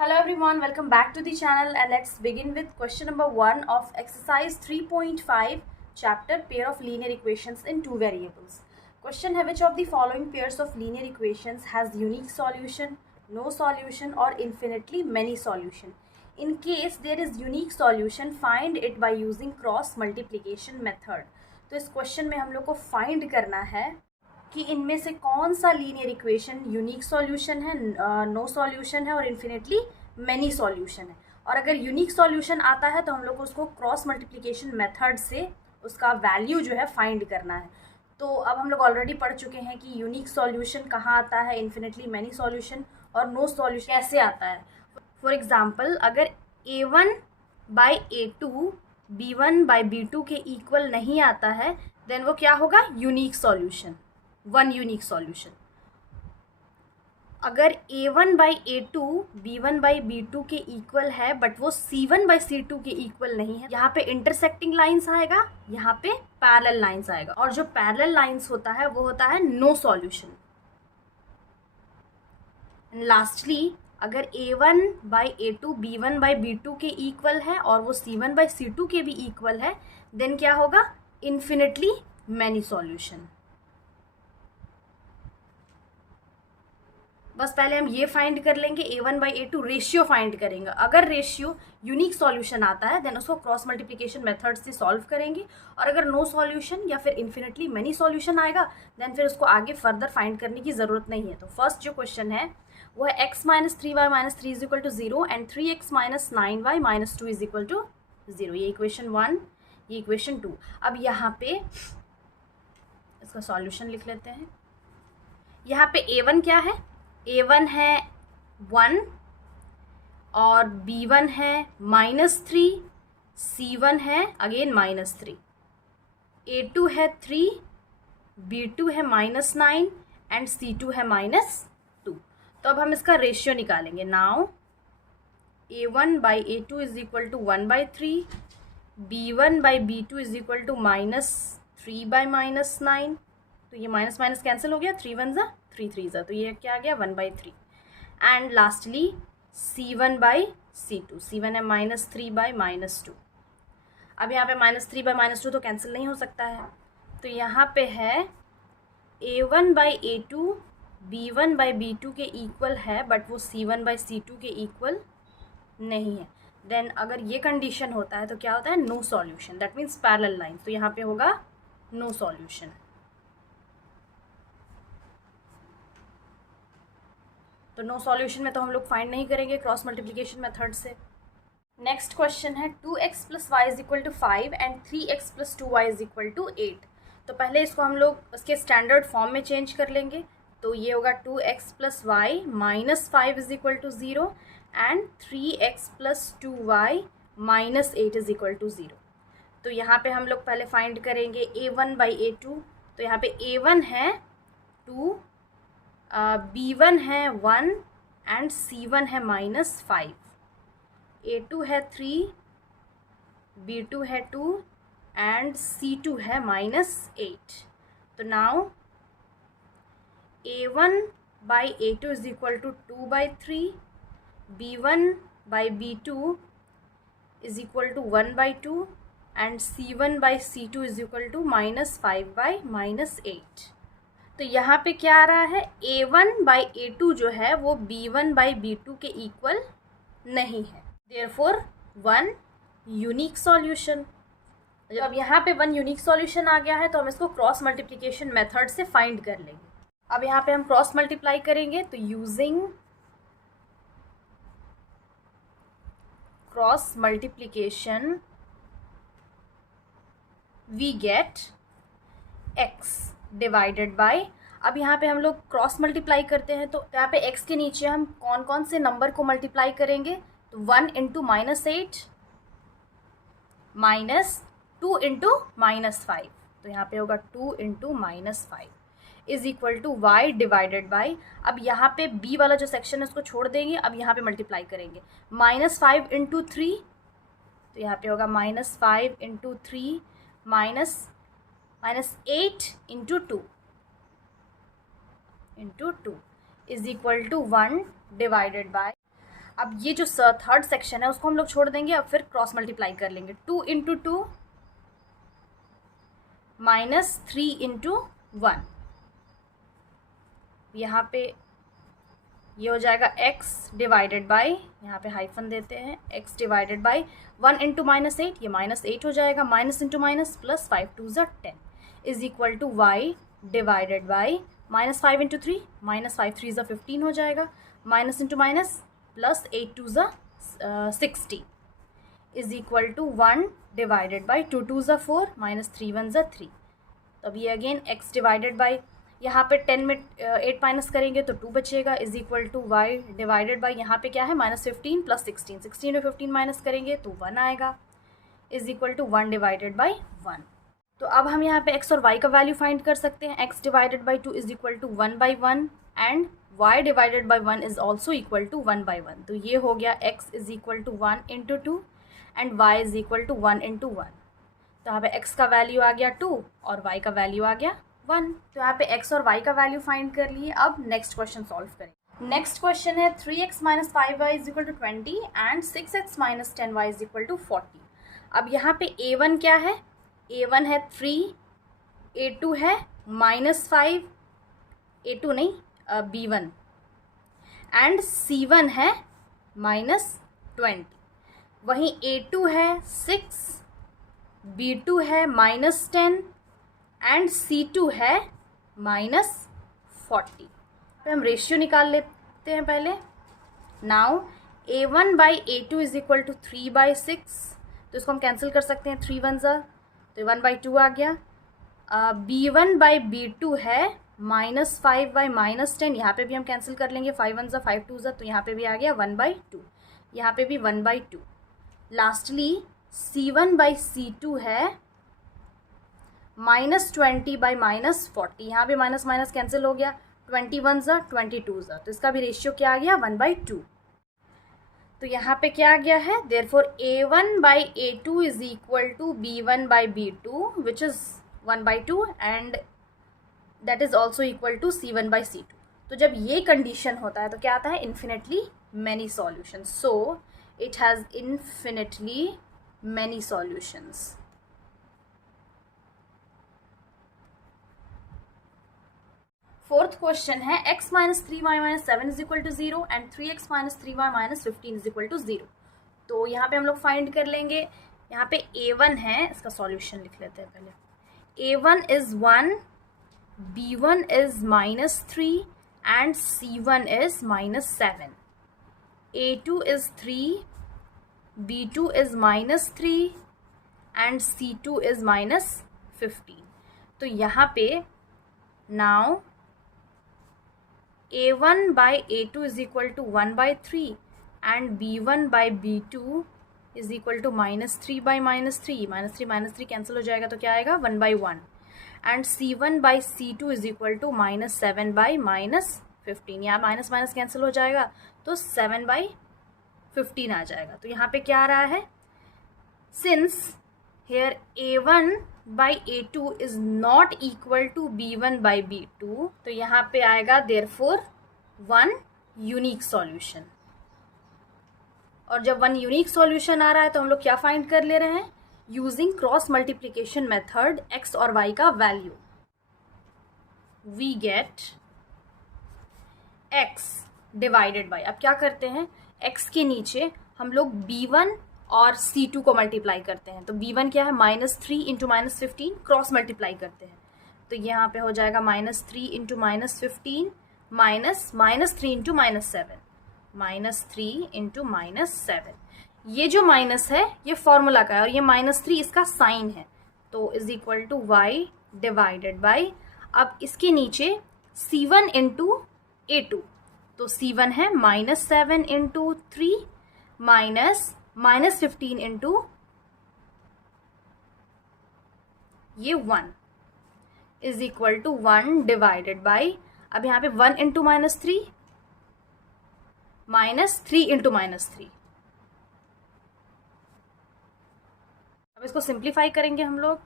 Hello everyone, welcome back to the channel and let's begin with question number 1 of exercise 3.5 chapter pair of linear equations in two variables. Question है which of the following pairs of linear equations has unique solution, no solution or infinitely many solution. In case there is unique solution, find it by using cross multiplication method. तो इस question में हम लोग को find करना है कि इनमें से कौन सा लीनियर इक्वेशन यूनिक सॉल्यूशन है, नो सॉल्यूशन है और इन्फिनिटली मैनी सॉल्यूशन है। और अगर यूनिक सॉल्यूशन आता है तो हम लोग को उसको क्रॉस मल्टीप्लिकेशन मेथड से उसका वैल्यू जो है फाइंड करना है। तो अब हम लोग ऑलरेडी पढ़ चुके हैं कि यूनिक सॉल्यूशन कहाँ आता है, इन्फिनिटली मैनी सॉल्यूशन और नो सॉल्यूशन कैसे आता है। फॉर एग्जाम्पल, अगर a1 by a2 b1 by b2 के इक्वल नहीं आता है देन वो क्या होगा, unique solution, one unique solution. अगर a1 by a2 b1 by b2 के इक्वल है बट वो c1 बाई c2 के इक्वल नहीं है, यहाँ पे इंटरसेक्टिंग लाइंस आएगा, यहाँ पे पैरेलल लाइंस आएगा और जो पैरेलल लाइंस होता है वो होता है नो सॉल्यूशन। एंड लास्टली, अगर a1 by a2 b1 by b2 के इक्वल है और वो c1 बाई c2 के भी इक्वल है देन क्या होगा, इन्फिनिटली मैनी सॉल्यूशन। बस पहले हम ये फाइंड कर लेंगे, a1 by a2 ratio find करेंगे। अगर रेशियो यूनिक सॉल्यूशन आता है देन उसको क्रॉस मल्टीप्लिकेशन मेथड से सॉल्व करेंगे और अगर नो सॉल्यूशन या फिर इन्फिनिटली मैनी सॉल्यूशन आएगा देन फिर उसको आगे फर्दर फाइंड करने की ज़रूरत नहीं है। तो फर्स्ट जो क्वेश्चन है वो है x minus 3y minus 3 is equal to 0 and 3x minus 9y minus 2 is equal to 0। ये इक्वेशन 1, ये इक्वेशन 2। अब यहाँ पे इसका सॉल्यूशन लिख लेते हैं। यहाँ पे a1 क्या है, a1 है 1 और b1 है -3, c1 है अगेन -3, a2 है 3, b2 है -9 एंड c2 है -2। तो अब हम इसका रेशियो निकालेंगे। Now a1 by a2 is equal to 1 by 3, b1 by b2 is equal to -3 by -9। तो ये माइनस माइनस कैंसिल हो गया, 3 1 ज़ा 3 3 ज़ा, तो ये क्या आ गया 1 by 3। And lastly c1 by c2, c1 है -3 बाई -2। अब यहाँ पे -3 बाई -2 तो कैंसिल नहीं हो सकता है, तो यहाँ पे है a1 by a2 b1 by b2 के इक्वल है बट वो c1 बाई c2 के इक्वल नहीं है। देन अगर ये कंडीशन होता है तो क्या होता है, no solution, that means parallel line. तो यहाँ पे होगा नो सॉल्यूशन। तो नो सॉल्यूशन में तो हम लोग फाइंड नहीं करेंगे क्रॉस मल्टीप्लिकेशन मेथड से। नेक्स्ट क्वेश्चन है 2x plus y is equal to 5 and 3x plus 2y is equal to 8। तो पहले इसको हम लोग उसके स्टैंडर्ड फॉर्म में चेंज कर लेंगे। तो ये होगा 2x plus y minus 5 is equal to 0 and 3x plus 2y minus 8 is equal to 0। तो यहाँ पे हम लोग पहले फाइंड करेंगे a1 बाई a2। तो यहाँ पे a1 है 2, b1 है 1 एंड c1 है -5, a2 है 3, b2 है 2 एंड c2 है -8। तो now a1 by a2 is equal to 2 by 3, b1 by b2 is equal to 1 by 2 and c1 by c2 is equal to -5 by -8। तो यहाँ पे क्या आ रहा है, a1 बाई a2 जो है वो b1 बाई b2 के इक्वल नहीं है, देयरफॉर वन यूनिक सॉल्यूशन। जब अब यहाँ पे वन यूनिक सॉल्यूशन आ गया है तो हम इसको क्रॉस मल्टीप्लिकेशन मेथड से फाइंड कर लेंगे। अब यहाँ पे हम क्रॉस मल्टीप्लाई करेंगे तो using cross multiplication we get x divided by, अब यहाँ पे हम लोग क्रॉस मल्टीप्लाई करते हैं तो यहाँ पे x के नीचे हम कौन कौन से नंबर को मल्टीप्लाई करेंगे, तो 1 इंटू -8 माइनस 2 इंटू -5। तो यहाँ पे होगा 2 into -5 is equal to y divided by, अब यहाँ पे b वाला जो सेक्शन है उसको छोड़ देंगे, अब यहाँ पे मल्टीप्लाई करेंगे -5 इंटू 3। तो यहाँ पे होगा -5 into 3 -8 into 2 is equal to 1 divided by, अब ये जो थर्ड सेक्शन है उसको हम लोग छोड़ देंगे, अब फिर क्रॉस मल्टीप्लाई कर लेंगे। 2 इंटू 2 माइनस 3 इंटू 1, यहाँ पे ये हो जाएगा x डिवाइडेड बाई, यहाँ पे हाइफन देते हैं, x divided by 1 into minus 8, ये माइनस 8 हो जाएगा, minus into minus plus 5 two ज़ा 10 is equal to y divided by minus 5 into 3, minus 5 3 ज़ा 15 हो जाएगा, minus into minus plus 8 two ज़ा 60 is equal to 1 divided by 2 two ज़ा 4, minus 3 1 ज़ा 3। तो अब ये अगेन x डिवाइडेड बाई, यहाँ पे 10 में 8 माइनस करेंगे तो 2 बचेगा, is equal to y divided by, यहाँ पे क्या है माइनस 15 प्लस 16, 16 में 15 माइनस करेंगे तो 1 आएगा, is equal to 1 divided by 1। तो अब हम यहाँ पे x और y का वैल्यू फाइंड कर सकते हैं। x divided by 2 is equal to 1 by 1 and y divided by 1 is also equal to 1 by 1। तो ये हो गया x is equal to 1 into 2 and y is equal to 1 into 1। तो यहाँ पे x का वैल्यू आ गया 2 और y का वैल्यू आ गया 1। तो यहाँ पे x और y का वैल्यू फाइंड कर लिए। अब नेक्स्ट क्वेश्चन सॉल्व करें। नेक्स्ट क्वेश्चन है 3x minus 5y is equal to 20 and 6x minus 10y is equal to 40। अब यहाँ पे a1 क्या है, a1 है 3, a2 है माइनस 5, a2 नहीं b1 एंड c1 है माइनस 20। वहीं a2 है 6, b2 है माइनस 10 एंड C2 है माइनस 40। तो हम रेशियो निकाल लेते हैं पहले। Now A1 by A2 is equal to 3 by 6, तो इसको हम कैंसिल कर सकते हैं, 3 1 ज़ा तो 1 बाई 2 आ गया। B1 बाई B2 है माइनस 5 बाई माइनस 10, यहाँ पे भी हम कैंसिल कर लेंगे, 5 1 ज़ा 5 2 ज़ा तो यहाँ पे भी आ गया 1 बाई 2, यहाँ पे भी 1 by 2। Lastly C1 by C2 है माइनस 20 बाई माइनस 40, यहाँ पे माइनस माइनस कैंसिल हो गया, 21 ज़ा 22 ज़ा तो इसका भी रेशियो क्या आ गया 1 बाई 2। तो यहाँ पे क्या आ गया है, therefore A1 by A2 is equal to B1 by B2 which is 1 by 2 and that is also equal to C1 by C2। तो जब ये कंडीशन होता है तो क्या आता है, infinitely many solution. So it has infinitely many solutions. Fourth question है x minus 3y minus 7 is equal to 0 and 3x minus 3y minus 15 is equal to 0। तो यहाँ पे हम लोग फाइंड कर लेंगे। यहाँ पे a1 है, इसका सॉल्यूशन लिख लेते हैं पहले। a1 is 1, b1 is minus 3 and c1 is minus 7, a2 is 3, b2 is minus 3 and c2 is minus 15। तो यहाँ पे now A1 by A2 is equal to 1 by 3 and B1 by B2 is equal to minus 3 by minus 3, minus 3 cancel हो जाएगा तो क्या आएगा 1 by 1 and C1 by C2 is equal to minus 7 by minus 15, यहाँ minus minus cancel हो जाएगा तो 7 by 15 आ जाएगा। तो यहाँ पे क्या आ रहा है, since here A1 by A2 is not equal to B1 by B2, तो यहाँ पे आएगा therefore 1 यूनिक सॉल्यूशन। और जब 1 यूनिक सॉल्यूशन आ रहा है तो हम लोग क्या फाइंड कर ले रहे हैं, using cross multiplication method x और y का value we get x divided by, अब क्या करते हैं x के नीचे हम लोग b1 और C2 को मल्टीप्लाई करते हैं। तो B1 क्या है minus 3 into minus 15, cross multiply करते हैं तो यहाँ पे हो जाएगा minus 3 into minus 15 minus minus 3 into minus 7, minus 3 into minus 7। ये जो माइनस है ये फॉर्मूला का है और ये माइनस 3 इसका साइन है, तो is equal to y divided by, अब इसके नीचे C1 इंटू A2, तो C1 है minus 7 into 3 minus minus 15 into ये 1 is equal to 1 divided by, अब यहाँ पे 1 into minus 3 minus 3 into minus 3। अब इसको सिंप्लीफाई करेंगे हम लोग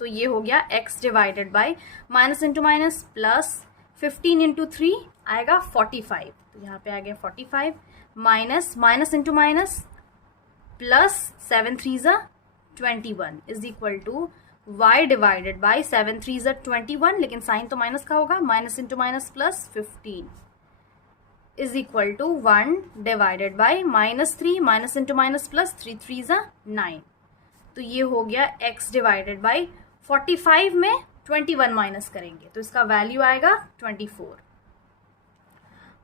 तो ये हो गया x divided by minus into minus plus 15 into 3 आएगा 45, तो यहाँ पे आ गया 45 minus minus into minus plus 7 3 ज़ा 21 is equal to y divided by 7 3 ज़ा 21, लेकिन साइन तो माइनस का होगा, minus into minus plus 15 is equal to 1 divided by -3 minus into minus plus 3 3 ज़ा 9। तो ये हो गया x डिवाइडेड बाई 45 में 21 माइनस करेंगे तो इसका वैल्यू आएगा 24।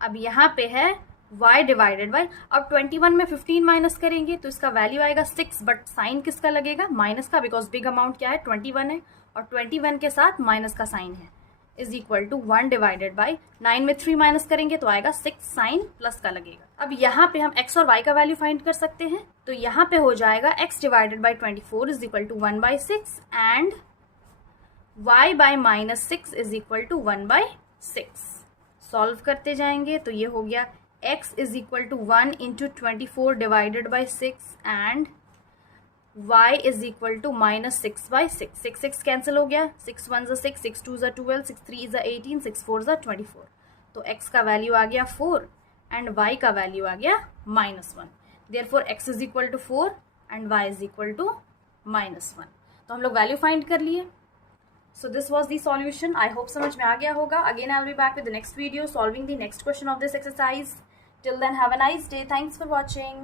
अब यहाँ पे है y डिवाइडेड बाई, अब 21 में 15 माइनस करेंगे तो इसका वैल्यू आएगा 6, बट साइन किसका लगेगा, माइनस का, बिकॉज बिग अमाउंट क्या है 21 है और 21 के साथ माइनस का साइन है, is equal to 1 divided by 9 में 3 माइनस करेंगे तो आएगा 6, साइन प्लस का लगेगा। अब यहाँ पे हम x और y का वैल्यू फाइंड कर सकते हैं, तो यहाँ पे हो जाएगा x divided by 24 is equal to 1/6 and y by -6 is equal to 1/6। Solve करते जाएंगे तो ये हो गया x is equal to 1 into 24 divided by 6 and y is equal to -6/6। 6 6 cancel हो गया, 6 1 ज़ा 6, 6 2 ज़ा 12, 6 3 ज़ा 18, 6 4 ज़ा 24। तो x का वैल्यू आ गया 4 एंड y का वैल्यू आ गया -1। Therefore x is equal to 4 and y is equal to -1। तो हम लोग वैल्यू फाइंड कर लिए। So this was the solution. I hope समझ में आ गया होगा. Again I'll be back with the next video solving the next question of this exercise. Till then have a nice day. Thanks for watching.